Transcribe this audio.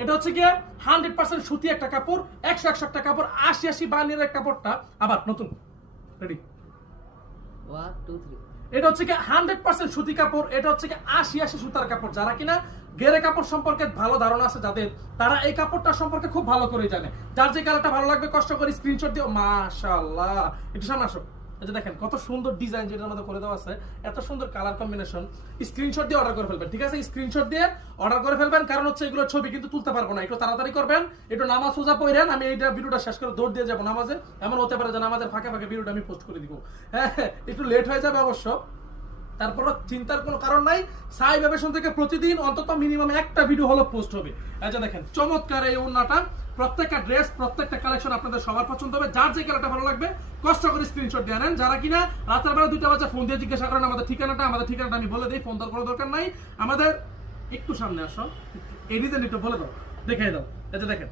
এটা হচ্ছে গিয়ে 100% সুতি একটা কাপড়, 100 একটা কাপড়, 80 বানিয়ার কাপড়টা আবার নতুন রেডি। 1 2 3 এটা হচ্ছে কি 100% সুতি কাপড়, এটা হচ্ছে কি 80 সুতার কাপড়। যারা কিনা গেরে কাপড় সম্পর্কে ভালো ধারণা আছে যাদের, তারা এই কাপড়টা সম্পর্কে খুব ভালো করে জানে। যার যে কালারটা ভালো লাগবে কষ্ট করে স্ক্রিনশট দিও। মাশাআল্লাহ, একটু সামনে আসো। এই যে দেখেন কত সুন্দর ডিজাইন যেটার মধ্যে করে দেওয়া আছে, এত সুন্দর কালার কম্বিনেশন। স্ক্রিনশট দিয়ে অর্ডার করে ফেলবেন, ঠিক আছে? স্ক্রিনশট দিয়ে অর্ডার করে ফেলবেন, কারণ হচ্ছে এগুলো ছবি কিন্তু তুলতে পারবো না, একটু তাড়াতাড়ি করবেন। একটু নামাজ সোজা পড়েন, আমি এইটা ভিডিওটা শেষ করে দৌড় দিয়ে যাবো নামাজে। এমন হতে পারে যে নামাজের ফাঁকে ফাঁকে ভিডিওটা আমি পোস্ট করে দিব। হ্যাঁ, একটু লেট হয়ে যাবে অবশ্য, তারপর চিন্তার কোনো কারণ নাই। সাই ভ্যাবেশন থেকে প্রতিদিন অন্তত মিনিমাম একটা ভিডিও হলো পোস্ট হবে। আচ্ছা দেখেন চমৎকার এই ওড়নাটা, প্রত্যেকটা ড্রেস প্রত্যেকটা কালেকশন আপনাদের সবার পছন্দ হবে। যার যে কালারটা ভালো লাগবে কষ্ট করে স্ক্রিনশট দিয়ে নেন। যারা কিনা রাতের বেলা 2টা বাজে ফোন দিয়ে জিজ্ঞাসা করেন আমাদের ঠিকানাটা আমি বলে দিই, ফোন দেওয়ার কোনো দরকার নাই। আমাদের একটু সামনে আসো, এই ডিজাইন একটু বলে দাও, দেখাই দাও। আচ্ছা দেখেন